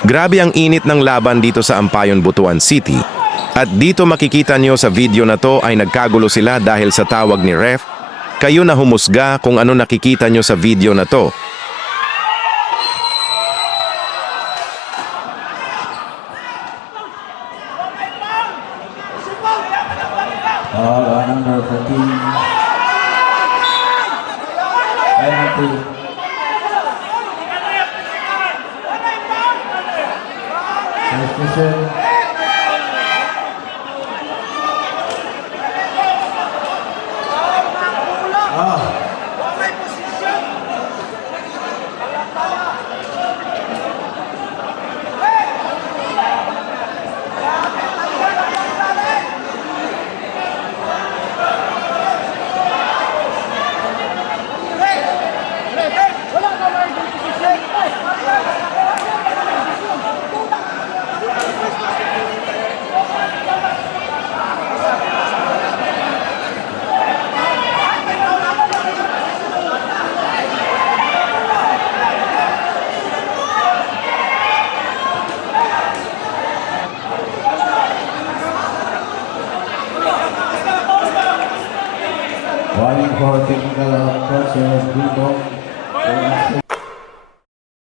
Grabe ang init ng laban dito sa Ampayon, Butuan City. At dito makikita nyo sa video na to ay nagkagulo sila dahil sa tawag ni ref. Kayo na humusga kung ano nakikita nyo sa video na to. Number 14. Penalty. Substitution. Warning for technical pressure, blue ball.